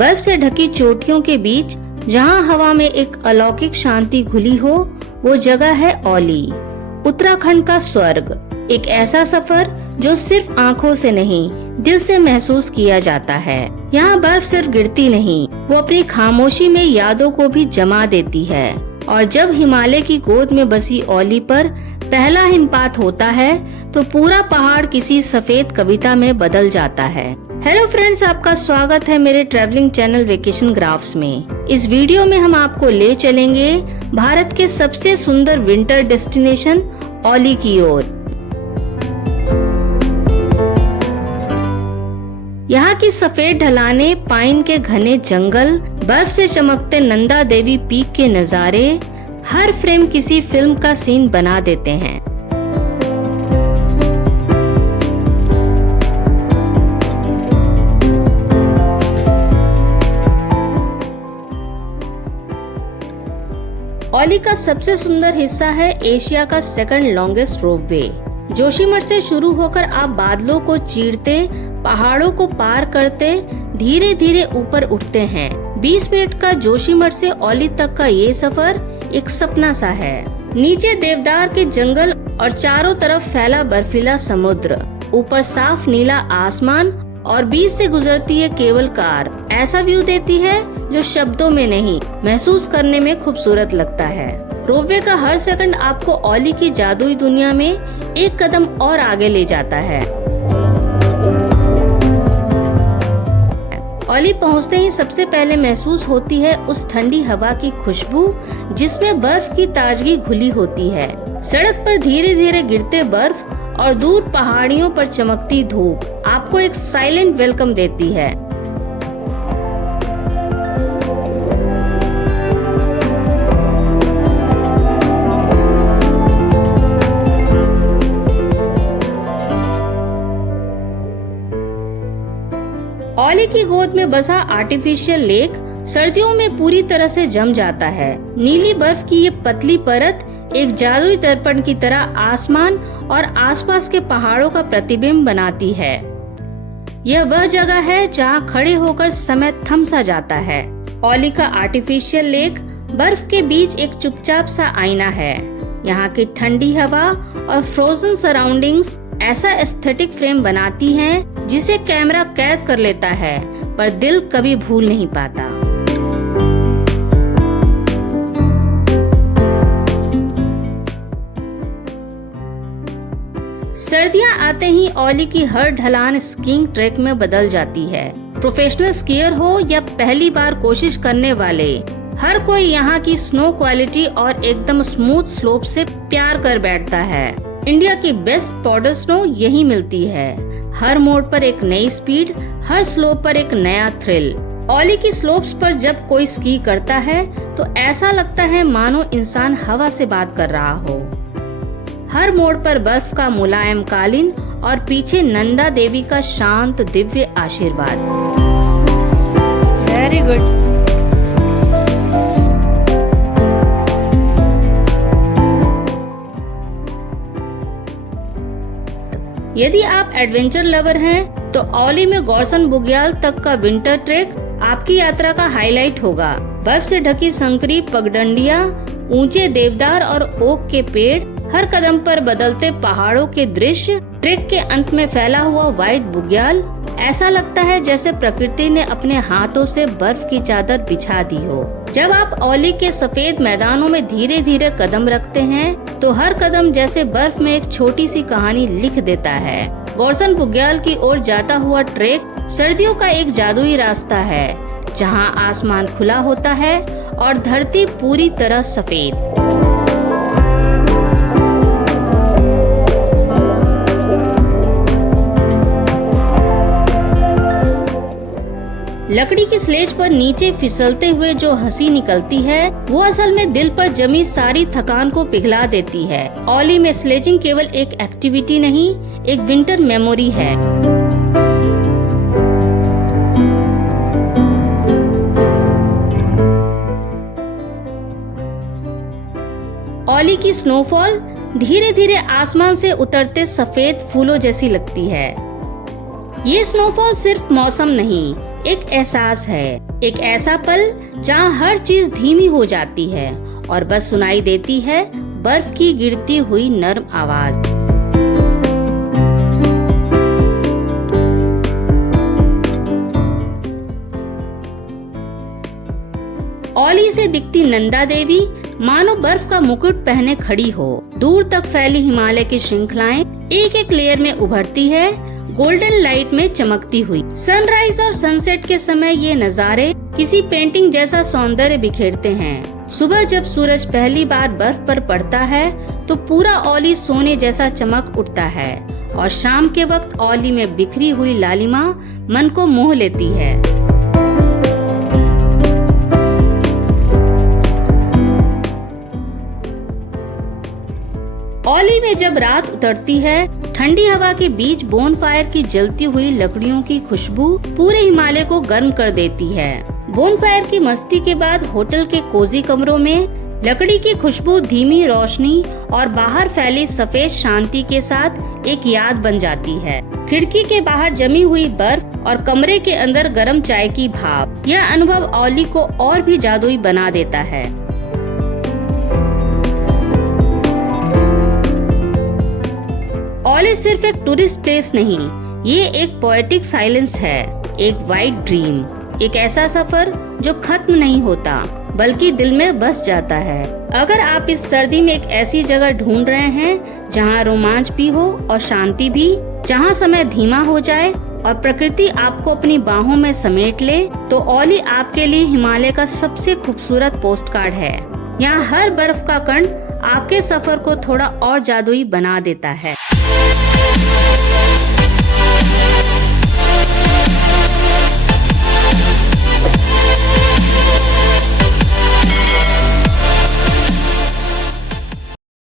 बर्फ से ढकी चोटियों के बीच जहां हवा में एक अलौकिक शांति घुली हो, वो जगह है औली, उत्तराखंड का स्वर्ग। एक ऐसा सफर जो सिर्फ आँखों से नहीं, दिल से महसूस किया जाता है। यहाँ बर्फ सिर्फ गिरती नहीं, वो अपनी खामोशी में यादों को भी जमा देती है। और जब हिमालय की गोद में बसी औली पर पहला हिमपात होता है, तो पूरा पहाड़ किसी सफेद कविता में बदल जाता है। हेलो फ्रेंड्स, आपका स्वागत है मेरे ट्रैवलिंग चैनल वेकेशन ग्राफ्स में। इस वीडियो में हम आपको ले चलेंगे भारत के सबसे सुंदर विंटर डेस्टिनेशन औली की ओर। यहाँ की सफेद ढलानें, पाइन के घने जंगल, बर्फ से चमकते नंदा देवी पीक के नज़ारे हर फ्रेम किसी फिल्म का सीन बना देते हैं। औली का सबसे सुंदर हिस्सा है एशिया का सेकंड लॉन्गेस्ट रोपवे। जोशीमठ से शुरू होकर आप बादलों को चीरते, पहाड़ों को पार करते धीरे धीरे ऊपर उठते हैं। 20 मिनट का जोशीमठ से औली तक का ये सफर एक सपना सा है। नीचे देवदार के जंगल और चारों तरफ फैला बर्फीला समुद्र, ऊपर साफ नीला आसमान और बीच से गुजरती है केबल कार। ऐसा व्यू देती है जो शब्दों में नहीं, महसूस करने में खूबसूरत लगता है। रोपवे का हर सेकंड आपको औली की जादुई दुनिया में एक कदम और आगे ले जाता है। औली पहुंचते ही सबसे पहले महसूस होती है उस ठंडी हवा की खुशबू जिसमें बर्फ की ताजगी घुली होती है। सड़क पर धीरे धीरे गिरते बर्फ और दूर पहाड़ियों पर चमकती धूप आपको एक साइलेंट वेलकम देती है। औली की गोद में बसा आर्टिफिशियल लेक सर्दियों में पूरी तरह से जम जाता है। नीली बर्फ की ये पतली परत एक जादुई दर्पण की तरह आसमान और आसपास के पहाड़ों का प्रतिबिंब बनाती है। यह वह जगह है जहां खड़े होकर समय थम सा जाता है। औली का आर्टिफिशियल लेक बर्फ के बीच एक चुपचाप सा आईना है। यहाँ की ठंडी हवा और फ्रोजन सराउंडिंग्स ऐसा एस्थेटिक फ्रेम बनाती हैं जिसे कैमरा कैद कर लेता है, पर दिल कभी भूल नहीं पाता। सर्दियां आते ही औली की हर ढलान स्कीइंग ट्रैक में बदल जाती है। प्रोफेशनल स्कीयर हो या पहली बार कोशिश करने वाले, हर कोई यहाँ की स्नो क्वालिटी और एकदम स्मूथ स्लोप से प्यार कर बैठता है। इंडिया की बेस्ट पाउडर स्नो यही मिलती है। हर मोड़ पर एक नई स्पीड, हर स्लोप पर एक नया थ्रिल। औली की स्लोप्स पर जब कोई स्की करता है तो ऐसा लगता है मानो इंसान हवा से बात कर रहा हो। हर मोड़ पर बर्फ का मुलायम कालीन और पीछे नंदा देवी का शांत दिव्य आशीर्वाद। Very good. यदि आप एडवेंचर लवर हैं, तो औली में गौरसन बुग्याल तक का विंटर ट्रेक आपकी यात्रा का हाईलाइट होगा। बर्फ से ढकी संकरी पगडंडियां, ऊंचे देवदार और ओक के पेड़, हर कदम पर बदलते पहाड़ों के दृश्य, ट्रेक के अंत में फैला हुआ व्हाइट बुग्याल, ऐसा लगता है जैसे प्रकृति ने अपने हाथों से बर्फ की चादर बिछा दी हो। जब आप औली के सफेद मैदानों में धीरे धीरे कदम रखते हैं, तो हर कदम जैसे बर्फ में एक छोटी सी कहानी लिख देता है। गौरसन बुग्याल की ओर जाता हुआ ट्रेक सर्दियों का एक जादुई रास्ता है, जहां आसमान खुला होता है और धरती पूरी तरह सफेद। लकड़ी की स्लेज पर नीचे फिसलते हुए जो हंसी निकलती है, वो असल में दिल पर जमी सारी थकान को पिघला देती है। औली में स्लेजिंग केवल एक एक्टिविटी नहीं, एक विंटर मेमोरी है। औली की स्नोफॉल धीरे धीरे आसमान से उतरते सफेद फूलों जैसी लगती है। ये स्नोफॉल सिर्फ मौसम नहीं, एक एहसास है, एक ऐसा पल जहाँ हर चीज धीमी हो जाती है और बस सुनाई देती है बर्फ की गिरती हुई नर्म आवाज। ओली से दिखती नंदा देवी मानो बर्फ का मुकुट पहने खड़ी हो। दूर तक फैली हिमालय की श्रृंखलाएं एक एक लेयर में उभरती है, गोल्डन लाइट में चमकती हुई। सनराइज और सनसेट के समय ये नज़ारे किसी पेंटिंग जैसा सौंदर्य बिखेरते हैं। सुबह जब सूरज पहली बार बर्फ पर पड़ता है तो पूरा ओली सोने जैसा चमक उठता है और शाम के वक्त ओली में बिखरी हुई लालिमा मन को मोह लेती है। ओली में जब रात उतरती है, ठंडी हवा के बीच बोनफायर की जलती हुई लकड़ियों की खुशबू पूरे हिमालय को गर्म कर देती है। बोनफायर की मस्ती के बाद होटल के कोजी कमरों में लकड़ी की खुशबू धीमी रोशनी और बाहर फैली सफेद शांति के साथ एक याद बन जाती है। खिड़की के बाहर जमी हुई बर्फ और कमरे के अंदर गर्म चाय की भाप, यह अनुभव ओली को और भी जादुई बना देता है। ओली सिर्फ एक टूरिस्ट प्लेस नहीं, ये एक पोएटिक साइलेंस है, एक वाइट ड्रीम, एक ऐसा सफर जो खत्म नहीं होता बल्कि दिल में बस जाता है। अगर आप इस सर्दी में एक ऐसी जगह ढूंढ रहे हैं जहां रोमांच भी हो और शांति भी, जहां समय धीमा हो जाए और प्रकृति आपको अपनी बाहों में समेट ले, तो ओली आपके लिए हिमालय का सबसे खूबसूरत पोस्ट कार्ड है। यहाँ हर बर्फ का कण आपके सफर को थोड़ा और जादुई बना देता है।